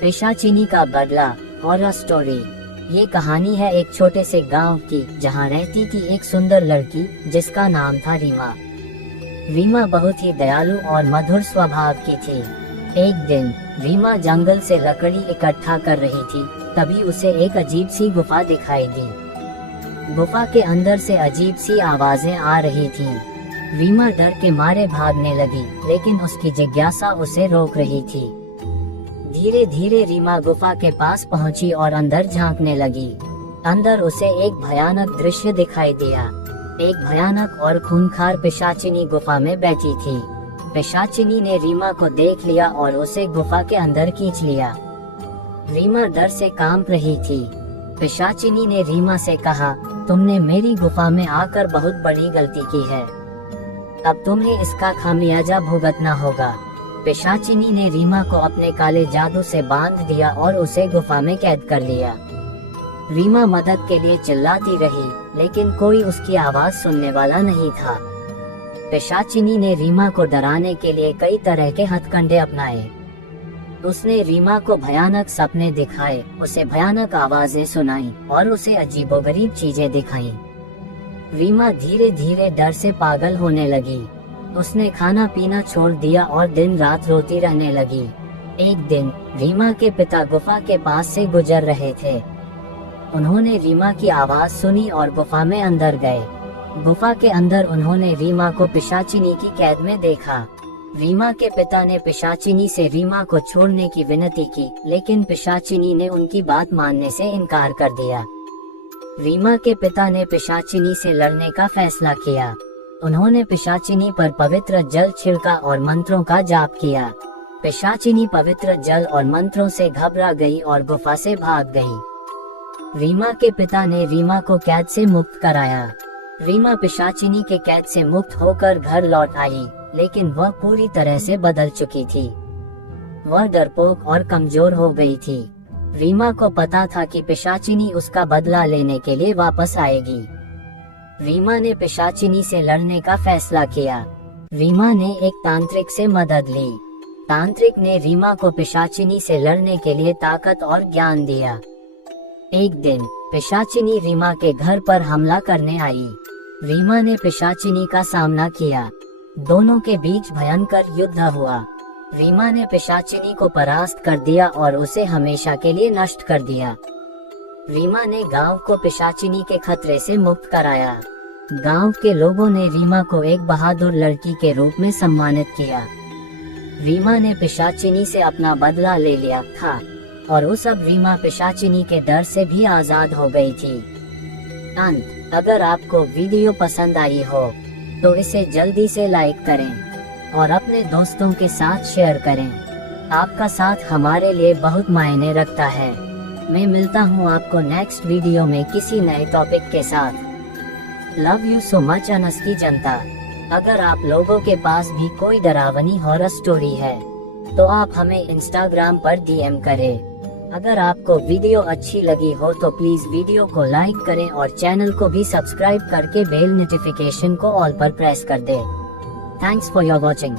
पिशाचिनी का बदला हॉरर स्टोरी। ये कहानी है एक छोटे से गांव की, जहां रहती थी एक सुंदर लड़की जिसका नाम था रीमा। रीमा बहुत ही दयालु और मधुर स्वभाव की थी। एक दिन रीमा जंगल से लकड़ी इकट्ठा कर रही थी, तभी उसे एक अजीब सी गुफा दिखाई दी। गुफा के अंदर से अजीब सी आवाजें आ रही थीं। रीमा डर के मारे भागने लगी, लेकिन उसकी जिज्ञासा उसे रोक रही थी। धीरे धीरे रीमा गुफा के पास पहुंची और अंदर झांकने लगी। अंदर उसे एक भयानक दृश्य दिखाई दिया। एक भयानक और खूंखार पिशाचिनी गुफा में बैठी थी। पिशाचिनी ने रीमा को देख लिया और उसे गुफा के अंदर खींच लिया। रीमा डर से कांप रही थी। पिशाचिनी ने रीमा से कहा, तुमने मेरी गुफा में आकर बहुत बड़ी गलती की है, अब तुम्हें इसका खामियाजा भुगतना होगा। पिशाचिनी ने रीमा को अपने काले जादू से बांध दिया और उसे गुफा में कैद कर लिया। रीमा मदद के लिए चिल्लाती रही, लेकिन कोई उसकी आवाज सुनने वाला नहीं था। पिशाचिनी ने रीमा को डराने के लिए कई तरह के हथकंडे अपनाए। उसने रीमा को भयानक सपने दिखाए, उसे भयानक आवाजें सुनाई और उसे अजीबोगरीब चीजें दिखाई। रीमा धीरे धीरे डर से पागल होने लगी। उसने खाना पीना छोड़ दिया और दिन रात रोती रहने लगी। एक दिन रीमा के पिता गुफा के पास से गुजर रहे थे। उन्होंने रीमा की आवाज सुनी और गुफा में अंदर गए। गुफा के अंदर उन्होंने रीमा को पिशाचिनी की कैद में देखा। रीमा के पिता ने पिशाचिनी से रीमा को छोड़ने की विनती की, लेकिन पिशाचिनी ने उनकी बात मानने से इनकार कर दिया। रीमा के पिता ने पिशाचिनी से लड़ने का फैसला किया। उन्होंने पिशाचिनी पर पवित्र जल छिड़का और मंत्रों का जाप किया। पिशाचिनी पवित्र जल और मंत्रों से घबरा गई और गुफा से भाग गई। रीमा के पिता ने रीमा को कैद से मुक्त कराया। रीमा पिशाचिनी के कैद से मुक्त होकर घर लौट आई, लेकिन वह पूरी तरह से बदल चुकी थी। वह डरपोक और कमजोर हो गई थी। रीमा को पता था कि पिशाचिनी उसका बदला लेने के लिए वापस आएगी। रीमा ने पिशाचिनी से लड़ने का फैसला किया। रीमा ने एक तांत्रिक से मदद ली। तांत्रिक ने रीमा को पिशाचिनी से लड़ने के लिए ताकत और ज्ञान दिया। एक दिन पिशाचिनी रीमा के घर पर हमला करने आई। रीमा ने पिशाचिनी का सामना किया। दोनों के बीच भयंकर युद्ध हुआ। रीमा ने पिशाचिनी को परास्त कर दिया और उसे हमेशा के लिए नष्ट कर दिया। रीमा ने गांव को पिशाचिनी के खतरे से मुक्त कराया। गांव के लोगों ने रीमा को एक बहादुर लड़की के रूप में सम्मानित किया। रीमा ने पिशाचिनी से अपना बदला ले लिया था और उस अब रीमा पिशाचिनी के डर से भी आजाद हो गई थी। अंत, अगर आपको वीडियो पसंद आई हो तो इसे जल्दी से लाइक करें और अपने दोस्तों के साथ शेयर करें। आपका साथ हमारे लिए बहुत मायने रखता है। मैं मिलता हूँ आपको नेक्स्ट वीडियो में किसी नए टॉपिक के साथ। लव यू सो मच अनस्ती जनता। अगर आप लोगों के पास भी कोई डरावनी हॉरर स्टोरी है तो आप हमें इंस्टाग्राम पर डीएम करें। अगर आपको वीडियो अच्छी लगी हो तो प्लीज वीडियो को लाइक करें और चैनल को भी सब्सक्राइब करके बेल नोटिफिकेशन को ऑल पर प्रेस कर दें। Thanks for your watching.